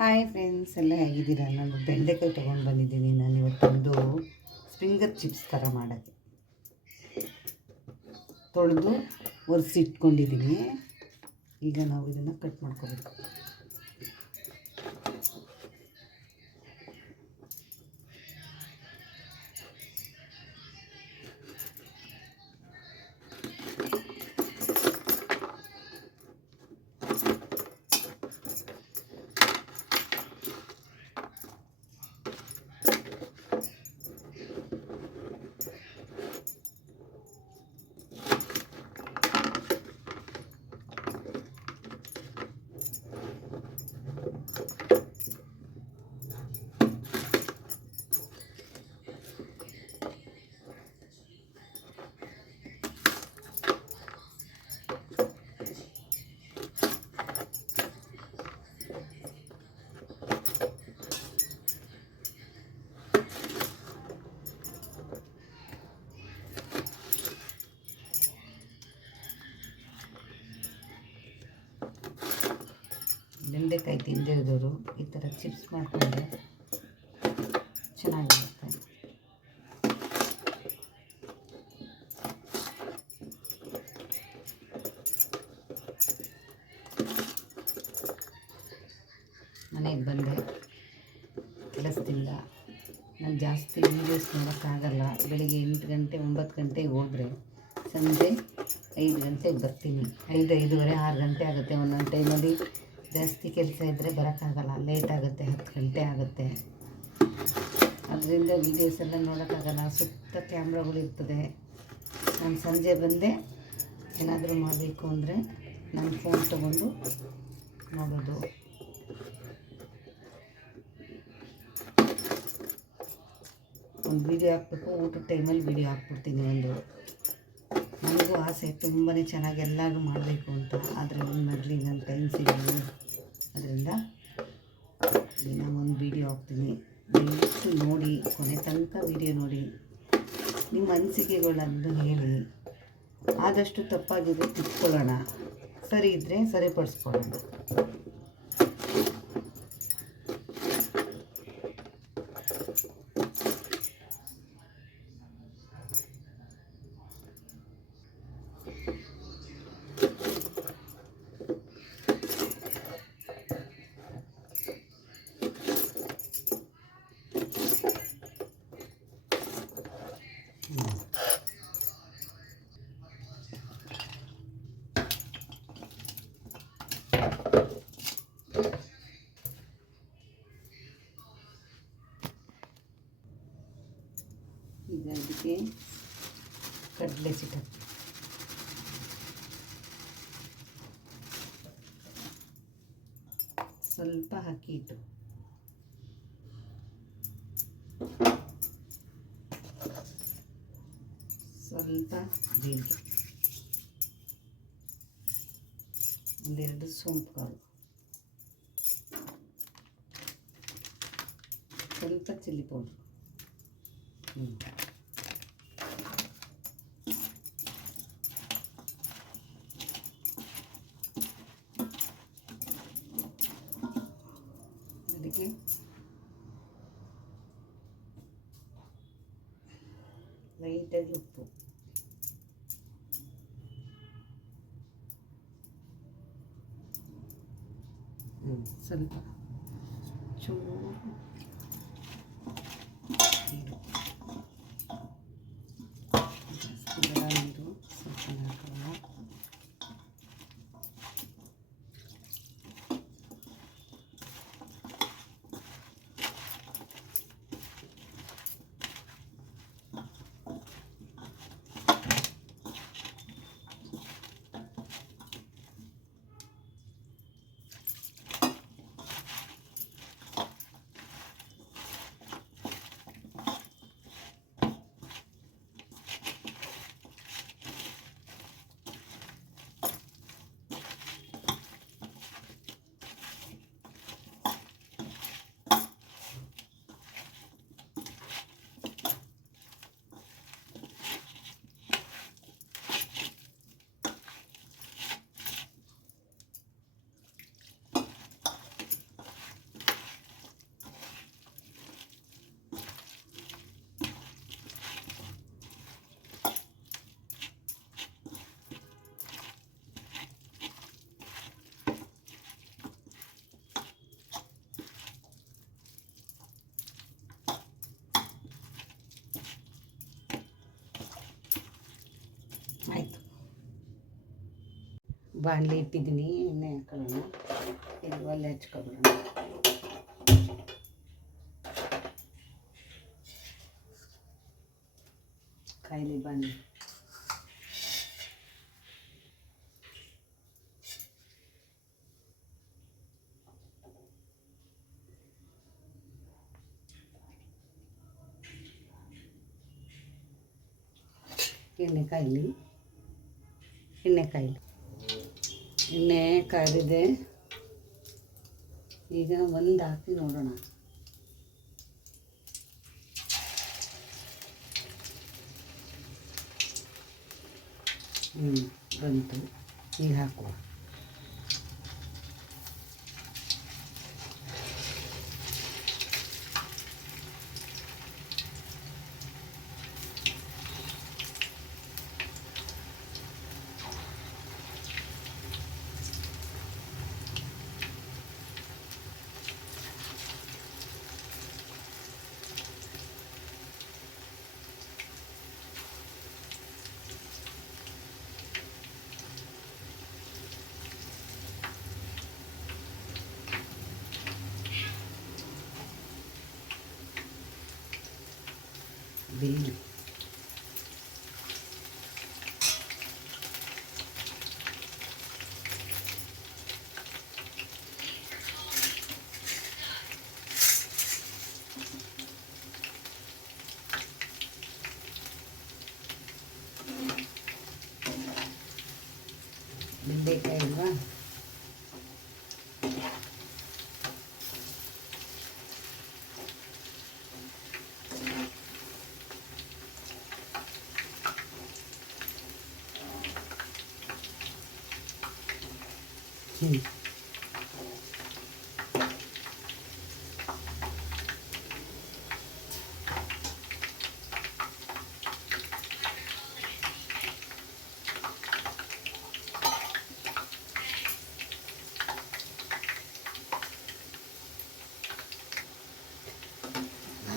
Hi friends, ಎಲ್ಲ ಹೇಗಿದ್ದೀರಾ? ನಾನು ಬೆಂಡೆಕಾಯಿ ತೊಗೊಂಡು ಬಂದಿದ್ದೀನಿ. ನಾನು ಇವತ್ತೊಂದು ಸ್ಪ್ರಿಂಗರ್ ಚಿಪ್ಸ್ ಥರ ಮಾಡೋಕ್ಕೆ ತೊಳೆದು ಒರೆಸಿಟ್ಕೊಂಡಿದ್ದೀನಿ. ಈಗ ನಾವು ಇದನ್ನು ಕಟ್ ಮಾಡ್ಕೋಬೇಕು. ಬೆಂಡೆಕಾಯಿ ತಿಂದೇ ಇರೋರು ಈ ಥರ ಚಿಪ್ಸ್ ಮಾಡಿಕೊಂಡ್ರೆ ಚೆನ್ನಾಗಿರುತ್ತೆ. ಮನೆಗೆ ಬಂದೆ ಕೆಲಸದಿಂದ. ನಾನು ಜಾಸ್ತಿ ವೀಡಿಯೋಸ್ ನೋಡೋಕ್ಕಾಗಲ್ಲ. ಬೆಳಿಗ್ಗೆ 8 ಗಂಟೆ 9 ಗಂಟೆಗೆ ಹೋದರೆ ಸಂಜೆ 5 ಗಂಟೆಗೆ ಬರ್ತೀನಿ. 5:30 6 ಗಂಟೆ ಆಗುತ್ತೆ. ಒಂದೊಂದು ಟೈಮಲ್ಲಿ ಜಾಸ್ತಿ ಕೆಲಸ ಇದ್ದರೆ ಬರೋಕ್ಕಾಗಲ್ಲ, ಲೇಟ್ ಆಗುತ್ತೆ, 10 ಗಂಟೆ ಆಗುತ್ತೆ. ಅದರಿಂದ ವೀಡಿಯೋಸ್ ಎಲ್ಲ ನೋಡೋಕ್ಕಾಗಲ್ಲ. ಸುತ್ತ ಕ್ಯಾಮ್ರಾಗಳಿರ್ತದೆ. ನಾನು ಸಂಜೆ ಬಂದೆ ಏನಾದರೂ ಮಾಡಬೇಕು ಅಂದರೆ ನನ್ನ ಫೋನ್ ತೊಗೊಂಡು ನೋಡೋದು. ಒಂದು ವೀಡಿಯೋ ಹಾಕ್ಬೇಕು, ಊಟದ ಟೈಮಲ್ಲಿ ವೀಡಿಯೋ ಹಾಕ್ಬಿಡ್ತೀನಿ. ನನಗೂ ಆಸೆ ತುಂಬಾ ಚೆನ್ನಾಗಿ ಎಲ್ಲರೂ ಮಾಡಬೇಕು ಅಂತ. ಆದರೆ ಒಂದು ಮಾಡಲಿ ನಾನು ಟೈಮ್ ಸಿಗಲ್ಲ. ಅದರಿಂದ ದಿನ ಒಂದು ವೀಡಿಯೋ ಹಾಕ್ತೀನಿ. ದಯವಿಟ್ಟು ನೋಡಿ, ಕೊನೆ ತನಕ ವೀಡಿಯೋ ನೋಡಿ. ನಿಮ್ಮ ಅನಿಸಿಕೆಗಳನ್ನು ಹೇಳಿ. ಆದಷ್ಟು ತಪ್ಪಾಗಿದ್ರೆ ತಿಳ್ಕೊಳ್ಳೋಣ, ಸರಿ ಇದ್ದರೆ ಸರಿಪಡಿಸ್ಕೊಳ್ಳೋಣ. ಈಗ ಇದಕ್ಕೆ ಕಡಲೆ ಸಿಟಕ್ಕೆ ಸ್ವಲ್ಪ ಅಕ್ಕಿ ಹಿಟ್ಟು, ಸ್ವಲ್ಪ ಜೀರಿಗೆ, ಒಂದೆರಡು ಸೋಂಪು ಕಾಳು, ಸ್ವಲ್ಪ ಚಿಲ್ಲಿ ಪೌಡ್ರು. ಅದಕ್ಕೆ ಲೈಟಾಗಿ ಉಪ್ಪು, ಸ್ವಲ್ಪ ಚೂರು ನೀರು, ಜಾಸ್ತಿ ಬೇಡ ನೀರು, ಸ್ವಲ್ಪ ಹಾಕಲ್ಲ. ಬಾಣಲಿ ಇಟ್ಟಿದ್ದೀನಿ, ಎಣ್ಣೆ ಹಾಕೊಳ್ಳೋಣ. ಇದು ಒಲೆ ಹಚ್ಕೊಬಿಡೋಣ. ಕಾಯಿಲೆ ಬಾಣಲಿ. ಎಣ್ಣೆ ಕಾಯಿಲಿ. ಎಣ್ಣೆ ಕಾಯ್ದಿದೆ. ಈಗ ಒಂದು ಹಾಕಿ ನೋಡೋಣ. ಬಂತು. ಈಗ ಹಾಕುವ. ಬೇಳೆ ಬೆಂಡೆಕಾಯಿ ಅಲ್ವಾ?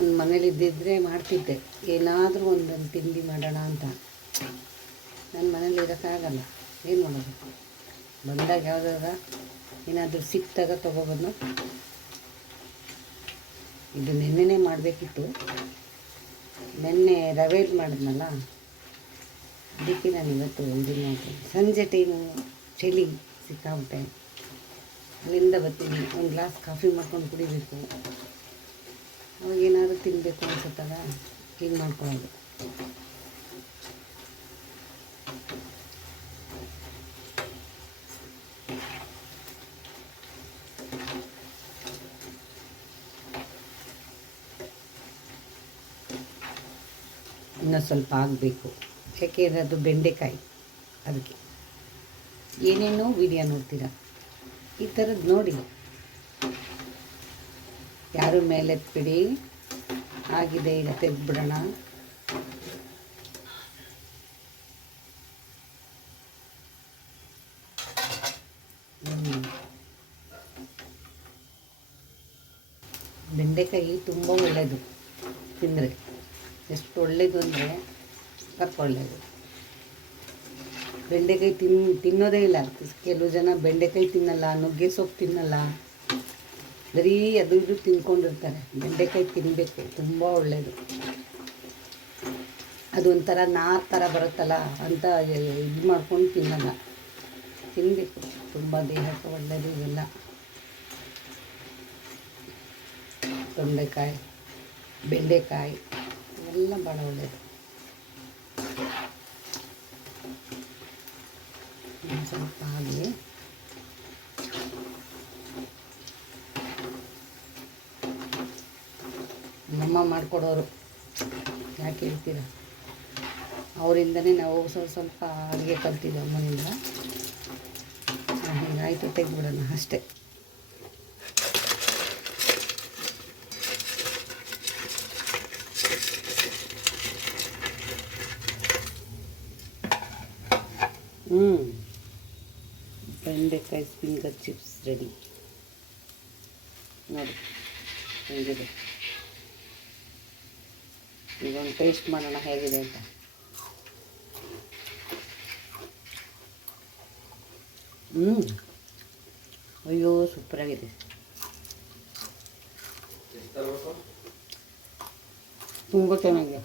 ನನ್ನ ಮನೇಲಿ ಇದ್ದಿದ್ದರೆ ಮಾಡ್ತಿದ್ದೆ, ಏನಾದರೂ ಒಂದೊಂದು ತಿಂಡಿ ಮಾಡೋಣ ಅಂತ. ನನ್ನ ಮನೇಲಿ ಇರೋಕ್ಕಾಗಲ್ಲ, ಏನು ಮಾಡೋದು? ಬಂದಾಗ ಯಾವುದಾರ ಏನಾದರೂ ಸಿಕ್ತಾಗ ತೊಗೊಬಂದು. ಇದು ನೆನ್ನೆನೇ ಮಾಡಬೇಕಿತ್ತು, ನೆನ್ನೆ ರವೆದು ಮಾಡಿದ್ನಲ್ಲ, ಅದಕ್ಕೆ ನಾನು ಇವತ್ತು ಇದನ್ನು ಮಾಡ್ತೀನಿ. ಸಂಜೆ ಟೈಮು ಚಳಿ ಸಿಕ್ಕಾಬಿಟ್ಟೆ, ಅಲ್ಲಿಂದ ಬರ್ತೀನಿ. ಒಂದು ಗ್ಲಾಸ್ ಕಾಫಿ ಮಾಡ್ಕೊಂಡು ಕುಡಿಬೇಕು. ಅವಾಗ ಏನಾದರೂ ತಿನ್ನಬೇಕು ಅನ್ಸುತ್ತಲ್ಲ, ಹೀಗೆ ಮಾಡ್ಕೊಳ್ಳೋದು. ಇನ್ನೂ ಸ್ವಲ್ಪ ಆಗಬೇಕು, ಯಾಕೆಂದರೆ ಅದು ಬೆಂಡೆಕಾಯಿ. ಅದಕ್ಕೆ ಏನೇನೋ ವಿಡಿಯೋ ನೋಡ್ತೀರ, ಈ ಥರದ್ದು ನೋಡಿ. ಯಾರು ಮೇಲೆತ್ಬಿಡಿ. ಆಗಿದೆ, ಈಗ ತೆಗೆದ್ಬಿಡೋಣ. ಬೆಂಡೆಕಾಯಿ ತುಂಬ ಒಳ್ಳೆಯದು ತಿಂದರೆ. ಎಷ್ಟು ಒಳ್ಳೆಯದು ಅಂದರೆ ಸ್ವಲ್ಪ ಒಳ್ಳೆಯದು. ಬೆಂಡೆಕಾಯಿ ತಿನ್ನೋದೇ ಇಲ್ಲ. ಕೆಲವು ಜನ ಬೆಂಡೆಕಾಯಿ ತಿನ್ನಲ್ಲ, ನುಗ್ಗೆ ಸೊಪ್ಪು ತಿನ್ನಲ್ಲ, ಬರೀ ಅದು ಇದು ತಿನ್ಕೊಂಡಿರ್ತಾರೆ. ಬೆಂಡೆಕಾಯಿ ತಿನ್ನಬೇಕು, ತುಂಬ ಒಳ್ಳೆಯದು. ಅದು ಒಂಥರ ನಾರು ಥರ ಬರುತ್ತಲ್ಲ ಅಂತ ಇದು ಮಾಡ್ಕೊಂಡು ತಿನ್ನಲ್ಲ, ತಿನ್ನಬೇಕು. ತುಂಬ ದೇಹಕ್ಕೆ ಒಳ್ಳೆಯದು ಇವೆಲ್ಲ. ತೊಂಡೆಕಾಯಿ, ಬೆಂಡೆಕಾಯಿ ಇವೆಲ್ಲ ಭಾಳ ಒಳ್ಳೆಯದು. ಸ್ವಲ್ಪ ಹಾಗೆ ನಮ್ಮಮ್ಮ ಮಾಡಿಕೊಡೋರು, ಯಾಕೆ ಹೇಳ್ತೀರ? ಅವರಿಂದನೇ ನಾವು ಸ್ವಲ್ಪ ಅಡುಗೆ ಕಲ್ತಿದ್ದು, ಅಮ್ಮನಿಂದ. ಹೀಗಾಯಿತು, ತೆಗೆದ್ಬಿಡೋಣ ಅಷ್ಟೇ. ಬೆಂಡೆಕಾಯಿ ಫಿಂಗರ್ ಚಿಪ್ಸ್ ರೆಡಿ ನೋಡಿ, ಹೇಗಿದೆ. ಈಗ ಒಂದು ಟೇಸ್ಟ್ ಮಾಡೋಣ ಹೇಗಿದೆ ಅಂತ. ಅಯ್ಯೋ ಸೂಪರಾಗಿದೆ. ತುಂಬ ಚೆನ್ನಾಗಿದೆ.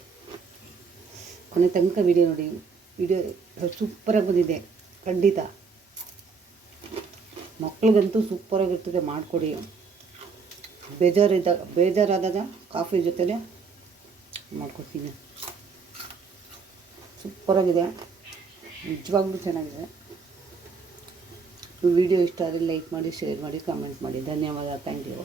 ಕೊನೆ ತನಕ ವಿಡಿಯೋ ನೋಡಿ. ವಿಡಿಯೋ ಸೂಪರಾಗಿ ಬಂದಿದೆ ಖಂಡಿತ. ಮಕ್ಳಿಗಂತೂ ಸೂಪರಾಗಿರ್ತದೆ, ಮಾಡಿಕೊಡಿ. ಬೇಜಾರಾದಾಗ ಕಾಫಿ ಜೊತೆಲೇ ಮಾಡ್ಕೊಡ್ತೀನಿ. ಸೂಪರಾಗಿದೆ, ನಿಜವಾಗ್ಲೂ ಚೆನ್ನಾಗಿದೆ. ವಿಡಿಯೋ ಇಷ್ಟ ಆದರೆ ಲೈಕ್ ಮಾಡಿ, ಶೇರ್ ಮಾಡಿ, ಕಮೆಂಟ್ ಮಾಡಿ. ಧನ್ಯವಾದ. Thank you.